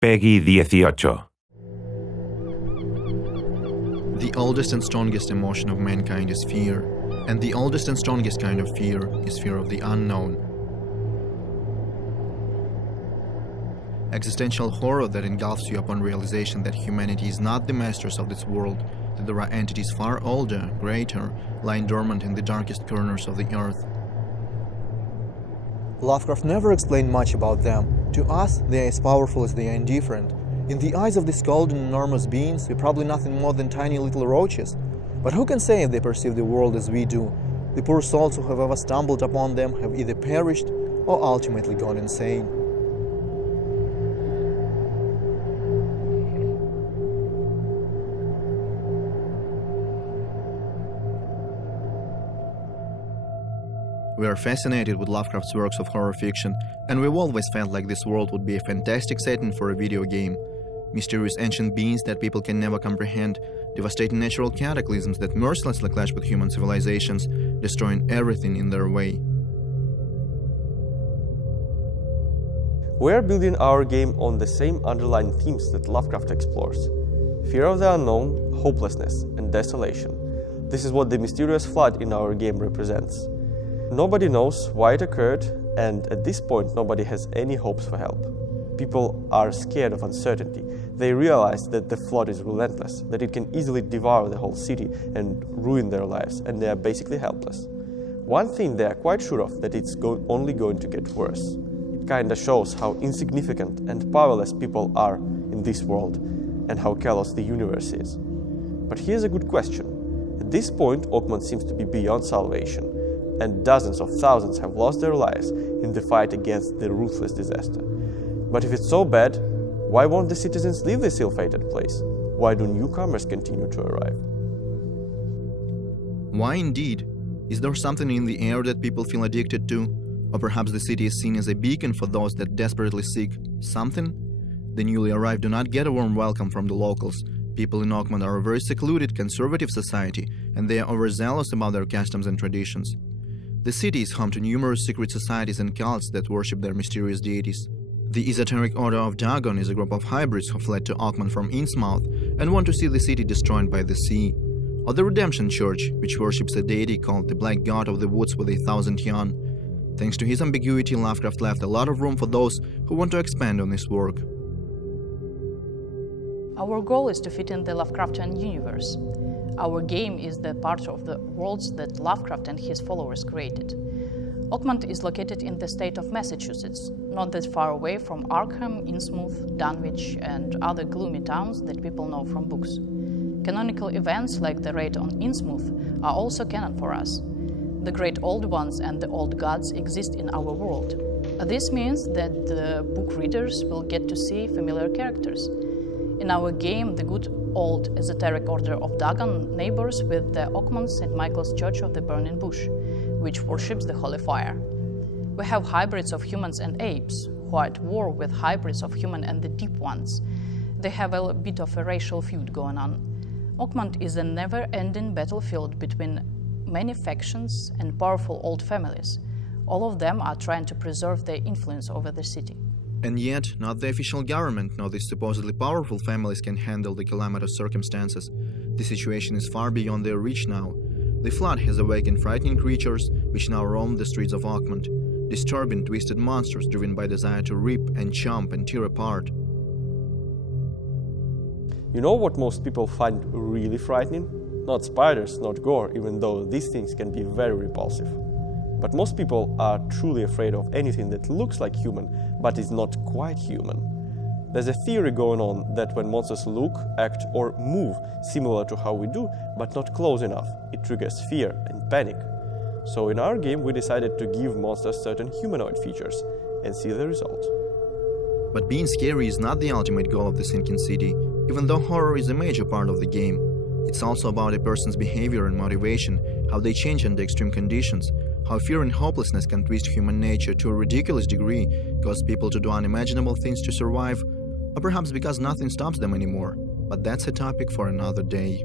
Peggy 18. The oldest and strongest emotion of mankind is fear, and the oldest and strongest kind of fear is fear of the unknown. Existential horror that engulfs you upon realization that humanity is not the masters of this world, that there are entities far older, greater, lying dormant in the darkest corners of the earth. Lovecraft never explained much about them. To us, they are as powerful as they are indifferent. In the eyes of these cold and enormous beings, we're probably nothing more than tiny little roaches. But who can say if they perceive the world as we do? The poor souls who have ever stumbled upon them have either perished or ultimately gone insane. We are fascinated with Lovecraft's works of horror fiction, and we've always felt like this world would be a fantastic setting for a video game. Mysterious ancient beings that people can never comprehend, devastating natural cataclysms that mercilessly clash with human civilizations, destroying everything in their way. We are building our game on the same underlying themes that Lovecraft explores: fear of the unknown, hopelessness, and desolation. This is what the mysterious flood in our game represents. Nobody knows why it occurred, and at this point nobody has any hopes for help. People are scared of uncertainty. They realize that the flood is relentless, that it can easily devour the whole city and ruin their lives, and they are basically helpless. One thing they are quite sure of, that it's only going to get worse. It kinda shows how insignificant and powerless people are in this world, and how callous the universe is. But here's a good question. At this point, Oakmont seems to be beyond salvation, and dozens of thousands have lost their lives in the fight against the ruthless disaster. But if it's so bad, why won't the citizens leave this ill-fated place? Why do newcomers continue to arrive? Why indeed? Is there something in the air that people feel addicted to? Or perhaps the city is seen as a beacon for those that desperately seek something? The newly arrived do not get a warm welcome from the locals. People in Oakmont are a very secluded, conservative society, and they are overzealous about their customs and traditions. The city is home to numerous secret societies and cults that worship their mysterious deities. The Esoteric Order of Dagon is a group of hybrids who fled to Oakmont from Innsmouth and want to see the city destroyed by the sea. Or the Redemption Church, which worships a deity called the Black God of the Woods with 1,000 young. Thanks to his ambiguity, Lovecraft left a lot of room for those who want to expand on his work. Our goal is to fit in the Lovecraftian universe. Our game is the part of the worlds that Lovecraft and his followers created. Oakmont is located in the state of Massachusetts, not that far away from Arkham, Innsmouth, Dunwich, and other gloomy towns that people know from books. Canonical events like the raid on Innsmouth are also canon for us. The great old ones and the old gods exist in our world. This means that the book readers will get to see familiar characters. In our game, the good old Esoteric Order of Dagon neighbors with the Oakmont St. Michael's Church of the Burning Bush, which worships the Holy Fire. We have hybrids of humans and apes, who are at war with hybrids of human and the deep ones. They have a bit of a racial feud going on. Oakmont is a never-ending battlefield between many factions and powerful old families. All of them are trying to preserve their influence over the city. And yet, not the official government nor these supposedly powerful families can handle the calamitous circumstances. The situation is far beyond their reach now. The flood has awakened frightening creatures which now roam the streets of Oakmont, disturbing, twisted monsters driven by desire to rip and chomp and tear apart. You know what most people find really frightening? Not spiders, not gore, even though these things can be very repulsive. But most people are truly afraid of anything that looks like human, but is not quite human. There's a theory going on that when monsters look, act, or move similar to how we do, but not close enough, it triggers fear and panic. So in our game, we decided to give monsters certain humanoid features and see the result. But being scary is not the ultimate goal of the sinking city, even though horror is a major part of the game. It's also about a person's behavior and motivation, how they change under extreme conditions, how fear and hopelessness can twist human nature to a ridiculous degree, cause people to do unimaginable things to survive, or perhaps because nothing stops them anymore. But that's a topic for another day.